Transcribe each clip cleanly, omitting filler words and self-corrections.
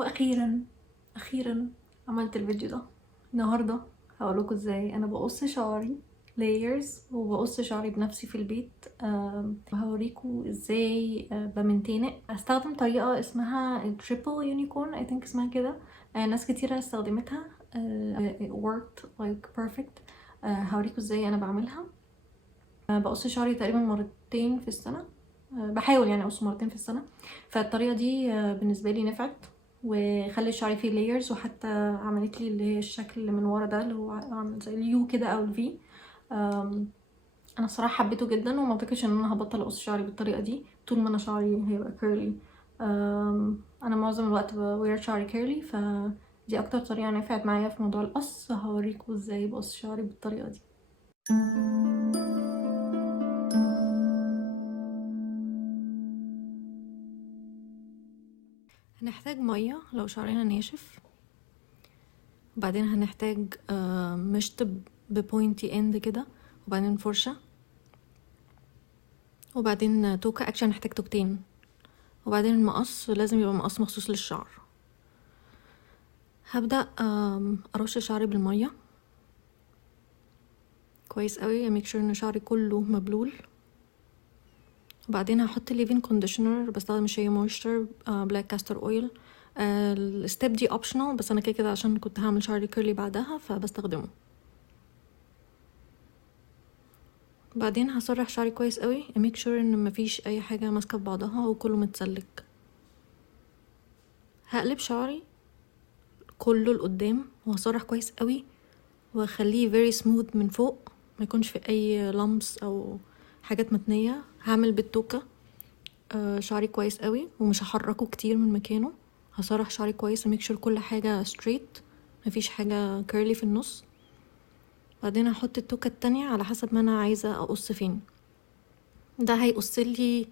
واخيرا عملت الفيديو ده النهارده. هقولكوا ازاي انا بقص شعري layers وبقص شعري بنفسي في البيت. هوريكوا ازاي بمنتينق. هستخدم طريقه اسمها triple unicorn I think اسمها كده. ناس كتيره استخدمتها. it worked like perfect. هوريكوا ازاي انا بعملها. بقص شعري تقريبا مرتين في السنه. بحاول يعني اقص مرتين في السنه. فالطريقه دي بالنسبه لي نفعت وخلي شعري فيه layers، وحتى عملت لي اللي هي الشكل اللي من ورا ده اللي هو عامل زي اليو كده او الفي. انا الصراحه حبيته جدا وما اعتقدش ان انا هبطل اقص شعري بالطريقه دي طول ما انا شعري هيبقى كيرلي. انا معظم الوقت بوير شعري كيرلي، فدي اكتر طريقه نفعت معايا في موضوع القص. هوريكم ازاي بقص شعري بالطريقه دي. هنحتاج ميه لو شعرنا ناشف، وبعدين هنحتاج مشط ببوينتي اند كده، وبعدين فرشة، وبعدين توكة. اكشن هنحتاج توكتين، وبعدين المقص لازم يبقى مقص مخصوص للشعر. هبدأ ارش شعري بالمية كويس قوي، ميك شور ان شعري كله مبلول. وبعدين هحط ليفين كونديشنر، بستخدم شيا مويستر بلاك كاستر اويل. الستيب دي اوبشنال، بس انا كده كده عشان كنت هعمل شعري كيرلي بعدها فبستخدمه. بعدين هسرح شعري كويس قوي، اميك شور ان مفيش اي حاجه ماسكه في بعضها وكله متسلك. هقلب شعري كله لقدام وهسرح كويس قوي واخليه very smooth من فوق، ما يكونش في اي لمس او حاجات متنيه. هعمل بالتوكه شعري كويس قوي ومش هحركه كتير من مكانه. هسرح شعري كويس وميك شور كل حاجه straight، مفيش حاجه كيرلي في النص. بعدين هحط التوكه التانية على حسب ما انا عايزه اقص فين. ده هيقص لي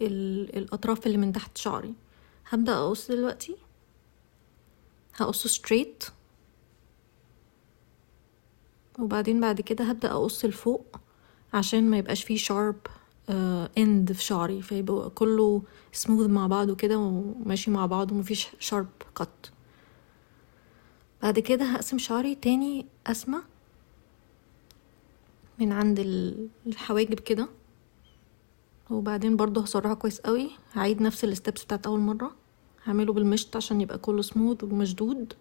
الاطراف اللي من تحت شعري. هبدأ اقص دلوقتي، هقصه ستريت، وبعدين بعد كده هبدأ اقص لفوق عشان ما يبقاش فيه شارب اند في شعري، فيبقى كله سموث مع بعضه كده وماشي مع بعضه ومفيش شارب كات. بعد كده هقسم شعري تاني قسمة من عند الحواجب كده، وبعدين برضو هسرعها كويس قوي. هعيد نفس الستبس بتاعت اول مرة، هعمله بالمشط عشان يبقى كله سموث ومشدود.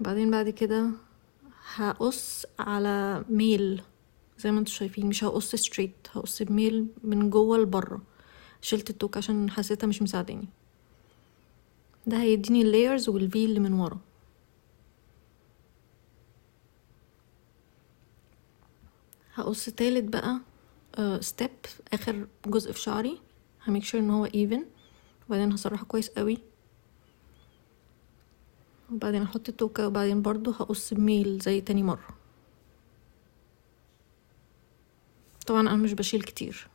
بعدين بعد كده هقص على ميل زي ما انتوا شايفين، مش هقص ستريت، هقص بميل من جوه لبره. شلت التوك عشان حسيتها مش مساعداني. ده هيديني اللايرز والفي اللي من ورا. هقص تالت بقى ستيب اخر جزء في شعري، هميك شور ان هو ايفن، وبعدين هسرحه كويس قوي، وبعدين احط التوكة، وبعدين برضو هقص بميل زي تاني مرة. طبعا انا مش بشيل كتير.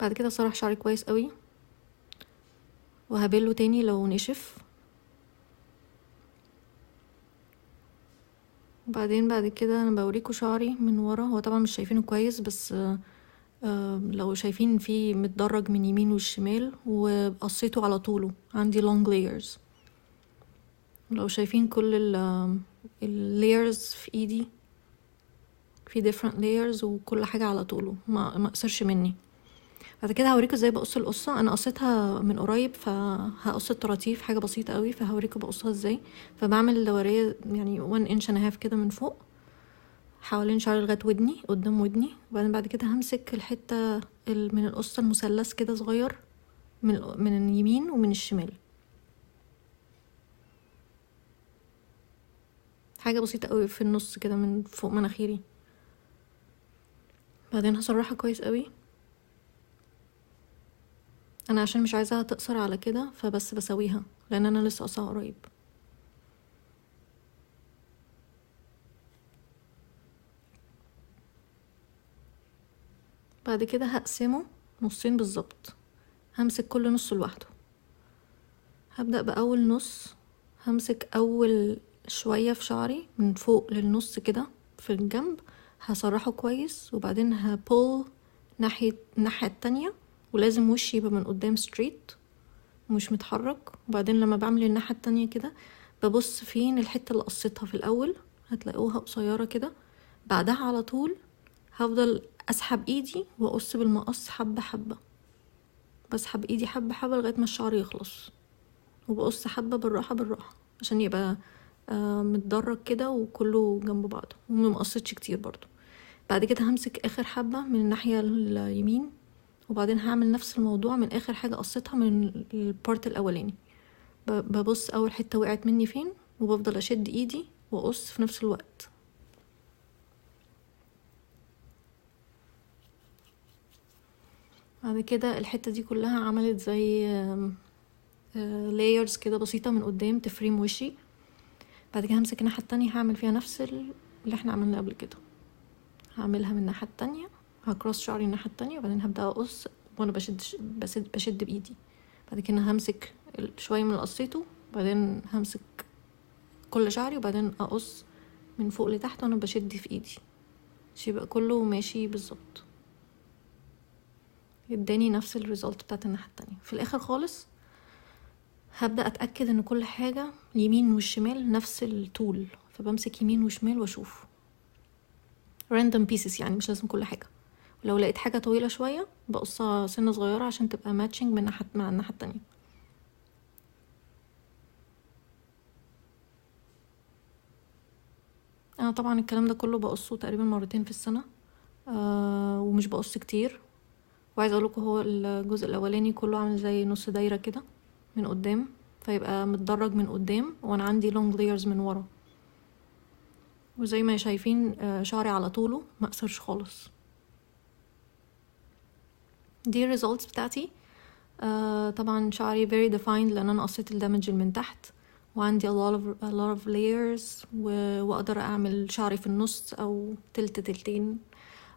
بعد كده اسرح شعري كويس قوي وهبله تاني لو نشف. وبعدين بعد كده انا بوريكوا شعري من ورا، هو طبعا مش شايفينه كويس بس لو شايفين فيه متدرج من يمين والشمال، وقصيته على طوله، عندي long layers. لو شايفين كل ال layers في ايدي، في different layers وكل حاجة على طوله، ما قصرش مني. بعد كده هوريكم ازاي بقص القصة. انا قصيتها من قريب فهقص الطراطيف حاجة بسيطة قوي، فهوريكم بقصها ازاي. فبعمل الدورية يعني 1 inch and a half كده من فوق حوالين شعري لغاية ودني، قدام ودني. وبعدين بعد كده همسك الحتة من القصة المثلث كده صغير من اليمين ومن الشمال، حاجة بسيطة قوي في النص كده من فوق مناخيري. بعدين هسرحها كويس قوي. انا عشان مش عايزاها تقصر على كده فبس بسويها، لان انا لسه قصها قريب. بعد كده هقسمه نصين بالظبط، همسك كل نص لوحده. هبدأ بأول نص، همسك أول شوية في شعري من فوق للنص كده في الجنب، هسرحه كويس، وبعدين هبول الناحية التانية، ولازم وشي يبقى من قدام ستريت مش متحرك. وبعدين لما بعمل الناحية التانية كده ببص فين الحتة اللي قصيتها في الاول، هتلاقوها قصيرة كده. بعدها على طول هفضل اسحب ايدي واقص بالمقص حبة حبة، بسحب ايدي حبة حبة لغاية ما الشعر يخلص، وبقص حبة بالراحة بالراحة عشان يبقى متدرج كده وكله جنب بعضه ومقصتش كتير برضو. بعد كده همسك اخر حبة من الناحية اليمين، وبعدين هعمل نفس الموضوع من اخر حاجة قصتها من البارت الاولاني. ببص اول حتة وقعت مني فين، وبفضل اشد ايدي واقص في نفس الوقت. بعد كده الحتة دي كلها عملت زي لايرز كده بسيطة من قدام تفريم وشي. بعد كده همسك الناحية التانية هعمل فيها نفس اللي احنا عملناه قبل كده، هعملها من الناحية التانية، هكروس شعري الناحية التانية، وبعدين هبدأ اقص وانا بشد بايدي. بعد كده همسك شوية من اللي قصيته، بعدين همسك كل شعري، وبعدين اقص من فوق لتحت وانا بشد في ايدي عشان يبقى كله ماشي بالظبط. اداني نفس الريزلت بتاعت الناحية التانية. في الاخر خالص هبدأ اتأكد ان كل حاجة اليمين والشمال نفس الطول، فبمسك يمين وشمال واشوف random pieces، يعني مش لازم كل حاجة. ولو لقيت حاجة طويلة شوية بقصها سنة صغيرة عشان تبقى ماتشنج من مع الناحية التانية. انا طبعا الكلام ده كله بقصه تقريبا مرتين في السنة، ومش بقص كتير. وعايزه اقولكوا هو الجزء الاولاني كله عامل زي نص دايره كده من قدام، فيبقى متدرج من قدام وانا عندي لونج لايرز من ورا. وزي ما شايفين شعري على طوله ما قصرش خالص. دي الريزلتس بتاعتي. طبعا شعري very defined لان انا قصيت الدامج من تحت، وعندي a lot of layers، واقدر اعمل شعري في النص او تلتين،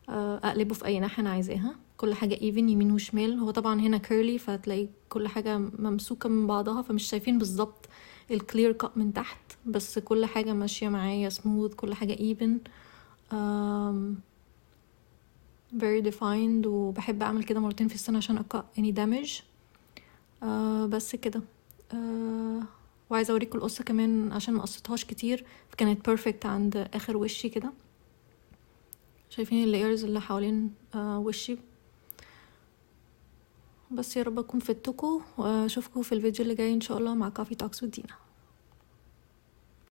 اقلبه في اي ناحيه انا عايزاها. كل حاجه even يمين وشمال. هو طبعا هنا كيرلي فتلاقي كل حاجه ممسوكه من بعضها، فمش شايفين بالظبط الكلير كات من تحت، بس كل حاجه ماشيه معايا سموث، كل حاجه even very defined. وبحب اعمل كده مرتين في السنه عشان اقع any damage. بس كده. وعايزه اوريكم القصه كمان عشان ما قصيتهاش كتير، كانت perfect عند اخر وشي كده. شايفين اللايرز اللي حوالين وشي. بس يا رب اكون فدتكم، واشوفكم في الفيديو اللي جاي ان شاء الله مع كافي توكس ودينا.